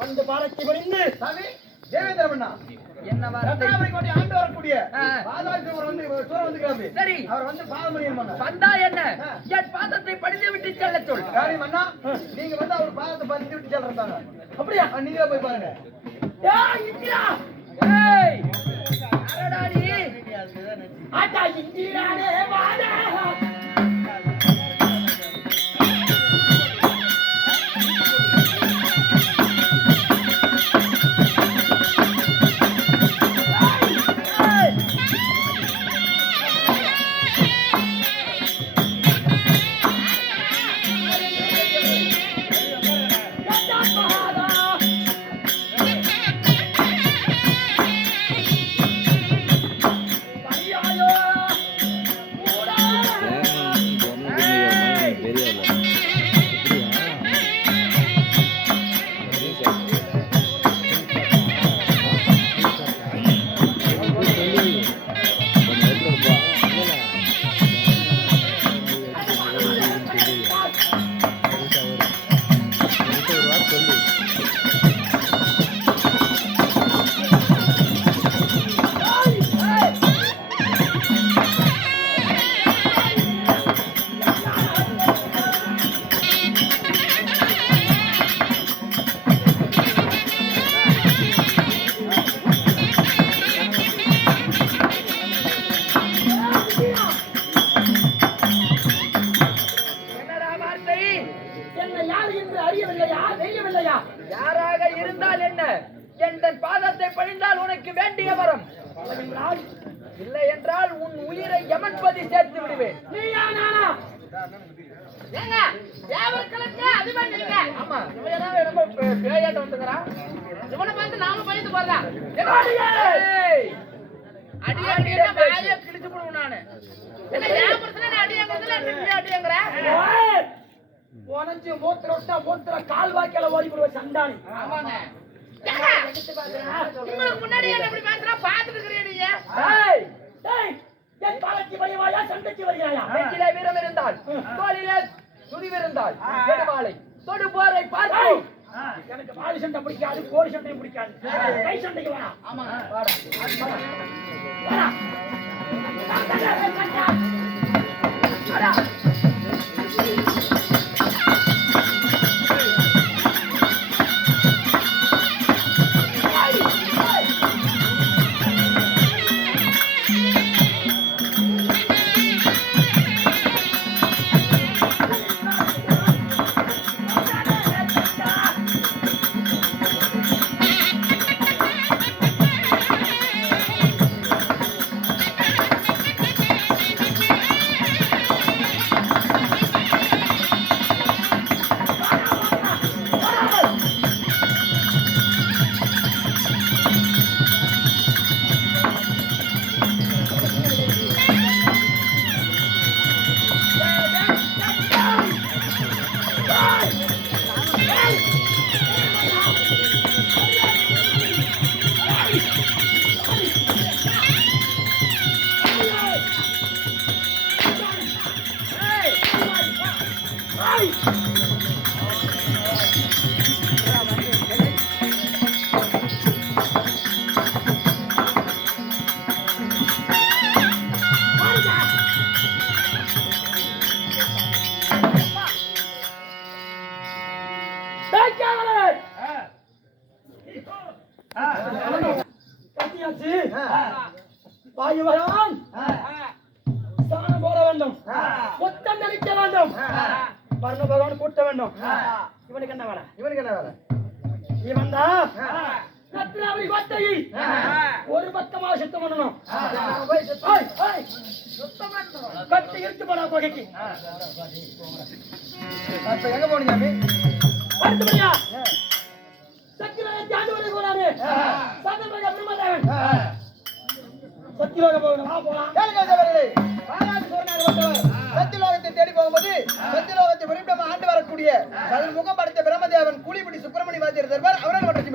வந்து பாலத்தை பணிந்து சாமி தேவேந்திர மன்னா என்ன வார்த்தை கோட்டை ஆண்டு வரக்கூடிய பாதாளத்தவர் வந்து சூர வந்துக்கிறாரு. சரி அவர் வந்து பாதமணியன் மன்னா வந்தா என்ன என் பாதத்தை படித்து விட்டு செல்ல சொல். சாரி மன்னா நீங்க வந்து அவர் பாதத்தை பதித்து விட்டு செல்றாங்க. அப்படியா? நீங்களே போய் பாருங்க. ஏய் இந்திரா ஏய் அரடாடி ஆட்டா இந்திரானே வாடா யாராக இருந்தால் என்ன என் பாதத்தை பணிந்தால் உனக்கு வேண்டிய வரம் இல்லை என்றால் உன் உயிரை யமன்பதி சேர்த்து விடுவேன். ஆமா பேயாட்ட வந்துக்கிறான் இவனை பார்த்து நாம பயந்து போறதான் அடியே கிழிச்சு போடுவோம் நானு அடியங்கிற உனச்சு மூத்திர மூத்திர கால் வாக்கில ஓடி போடுவ சண்டானி. ஆமாங்க உங்களுக்கு முன்னாடி எப்படி பேசுறா பாத்துட்டு இருக்கிறீங்க. என் பாலத்தி வழிவாயா சண்டைக்கு வருகிறாயா? நெஞ்சிலே வீரம் இருந்தால் தோளிலே துணிவிருந்தால் எடுவாளை தொடு போரை பார்த்து. எனக்கு வாலி சண்டை பிடிக்காது, கோழி சண்டையும் பிடிக்காது. கை சண்டைக்கு வாடா. ஆமா வாடா வாடா வாடா வாயுவரான் ஸ்தானம் போட வேண்டும், மொத்தம் நடிக்க வேண்டும், வர்ண பகவான் கூட்ட வேண்டும். இவனுக்கு என்ன வேலை? இவனுக்கு என்ன வேலை? இவன் தான் ரத்னாவளி கோட்டையை ஒரு பக்கமாக சுத்தம் பண்ணணும். கட்டி இருக்கு போடா கோகைக்கு. அப்ப எங்க போனீங்க? அடுத்தபடியா சத்தியலோகத்தை ஆண்டு வரை போறாரு சந்திரபாக பிரம்மதேவன். சத்தியலோகம் போகணும், போலாம். சத்தியலோகத்தை தேடி போகும்போது சத்தியலோகத்தை விரும்பி ஆண்டு வரக்கூடிய முகம் படைத்த பிரம்மதேவன் கூலிப்படி சுப்பிரமணிய வாத்தியர் தருவார். அவரால் மட்டும்